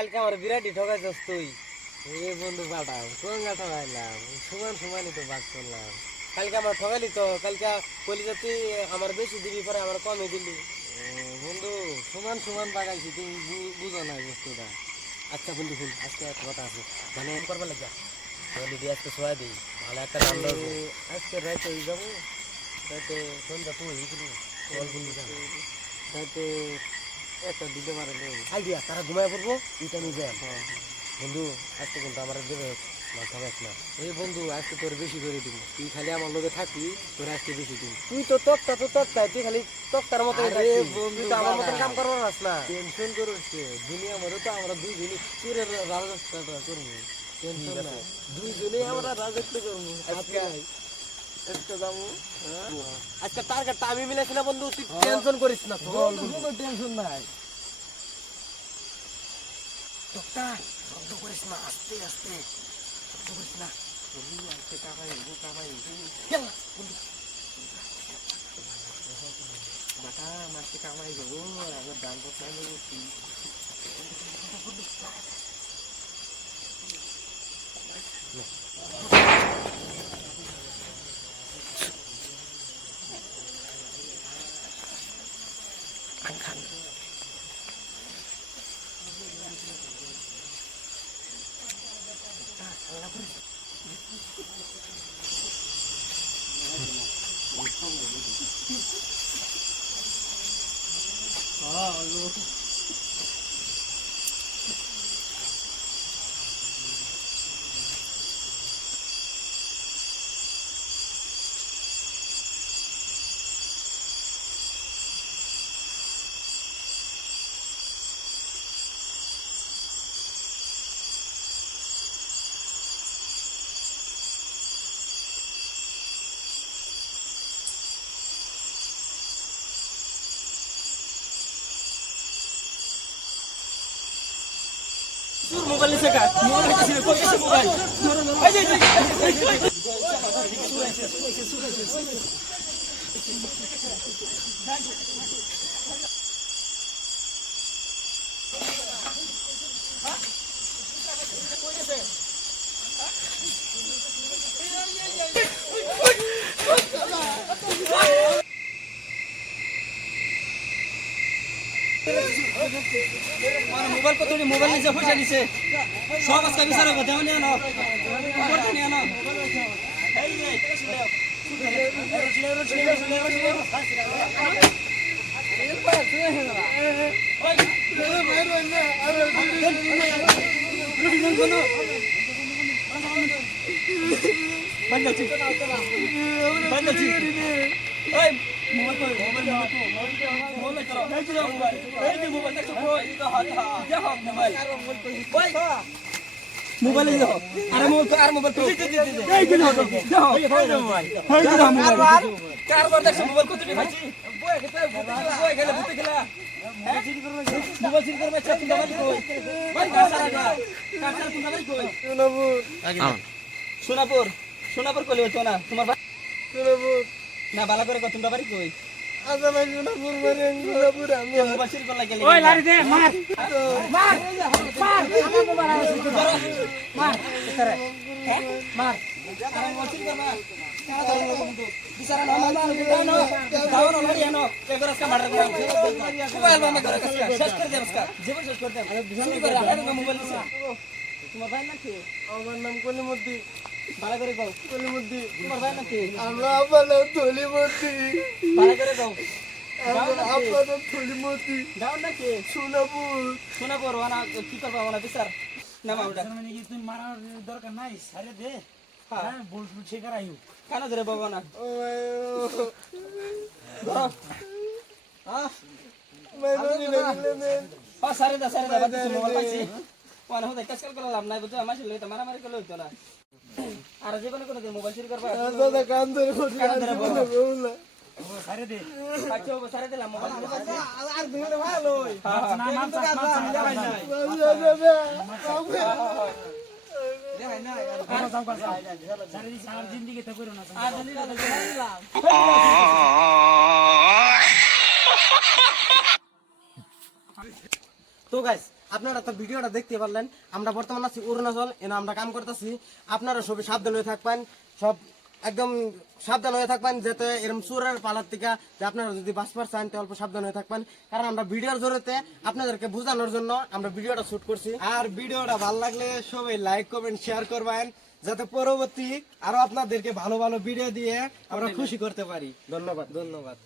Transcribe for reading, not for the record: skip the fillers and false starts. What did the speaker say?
কালকে আমার বিরাটই ঠকাইছস তুই। এই বন্ধু পাঠাও কোন গাঠা পাইলাম সমান সমানই তো বাস করলাম। কালকে আমার ঠকাইলি তো, কালকে কইলি তুই আমার বেশি দিবি পরে আমার কমে দিলি। বন্ধু সমান সমান বাগাইছি, তুমি বুঝো না বস্তুটা। আচ্ছা বন্ধু শুন, আজকে একটা কথা আছে, মানে করবার লাগে দিদি আজকে শোয়া দিই, ভালো একটা দাম দেবো। আজকে রাইতে যাবো, রাইতে সন্ধ্যা তুমি হয়েছিল রাইতে একটা দিতে পারে আইডিয়া, তারা ঘুমায় পড়বো এটা নিয়ে যায়। বন্ধু আজকে কিন্তু আমার দেবে না, ঠকাস না। এই বন্ধু আজকে তোর বেশি করে দিব, তুই খালি আমার লোকে থাকবি, তোর আজকে বেশি দিব। তুই তো তক্তা তো তক্তায়, তুই খালি তক্তার মতো বন্ধু, আমার মতো কাম করবো না। টেনশন করছিস দুনিয়া মধ্যে তো আমরা দুইজনই চুরের রাজত্ব করবো, টেনশন না, দুইজনেই আমরা রাজত্ব করবো। আজকে আজকে টার্গেটটা আমি মিলেছি না বন্ধু, তুই টেনশন করিস না, কোনো টেনশন নাই। টক্তা শব্দ করিস না, আস্তে আস্তে শব্দ করিস না। মাথা মাছকে কামাই যাবো, আমার দান করতে বলছি। মোবাইল নিচে কাট, মোবাইল কাছে কই আছে মোবাইল, এই যে মোবাইল কত মোবাইল নিচে পয়সা নিচে সব আজকে বিচার হবে, দেও নিয়ে আনো, করতে নিয়ে আনো। এই যে মোবাইল আরে মোবাইল তো এই কি হলো দেখো মোবাইল কারবার দেখো মোবাইল কত টাকা খাইছি বই খেলা বুতে খেলা মোবাইল সিল করবে চাচু মোবাইল কই ভাই কাছাড় তুমি মোবাইল কই সোনাপুর সোনাপুর কইলে হতো না তোমার সোনাপুর না বালা করে কত বাড়ি কই আজা ভাই সোনাপুর মানে সোনাপুর আমি মোবাইল সিল করলা গেলে ওই লারি দে মার মার মার আমার মোবাইল আছে মার করে হ্যাঁ মার আরে মোবাইল সিল করবা কারা ধরে লোক কিন্তু বিচারা না মার দাও না দাও না মারি আনো পেপার का মার্ডার করে মোবাইল বন্ধ করে শেষ করে দে उसका জীবন শেষ করে দে আরে সিল করে রাখা মোবাইল নিছে তোমার ভাই নাকি আমার নাম কলিমুদ্দি ভালো করে কও কলিমুদ্দি তোমার ভাই নাকি আমরা আবার কলিমুদ্দি ভালো করে কও আমরা আবার কলিমুদ্দি দাও নাকি সোনাপুর সোনাপুর ওনা কি করবা ওনা বিচার নাম ওটা মানে কি তুমি মারার দরকার নাই সারে দে হ্যাঁ বল ঠিক করাইও কেন ধরে বাবা না ধরো মেরোনি মেরোনি সারে দা বাদ মোবাইল পাইছি ওনা হতে কাজকাল করা লাভ নাই বুঝছো আমার ছিল তো মারামারি করলে হইতো না আর জীবনে কোনো মোবাইল চুরি করবা দাদা কাম ধরে বললা সারে দে আচ্ছা সারে দিলাম মোবাইল আর দিলে ভালো না নাম তো কাজ ভাই নাই দে ভাই না আর যাও কাজ সারে দি সারা জিন্দেগি তো করো না আর দিলাম তো গাইস আপনারা তো ভিডিওটা দেখতে পারলেন। আমরা বর্তমানে আছি অরুণাচল, এনে আমরা কাম করতেছি। আপনারা সবাই সাবধান হয়ে থাকবেন, সব একদম সাবধান হয়ে থাকবেন, যাতে এরকম চোরের পালার থেকে যে আপনারা যদি বাঁচবার চান তো অল্প সাবধান হয়ে থাকবেন। কারণ আমরা ভিডিওর জরিতে আপনাদেরকে বোঝানোর জন্য আমরা ভিডিওটা শুট করছি। আর ভিডিওটা ভালো লাগলে সবাই লাইক কমেন্ট শেয়ার করবেন, যাতে পরবর্তী আরো আপনাদেরকে ভালো ভালো ভিডিও দিয়ে আমরা খুশি করতে পারি। ধন্যবাদ। ধন্যবাদ।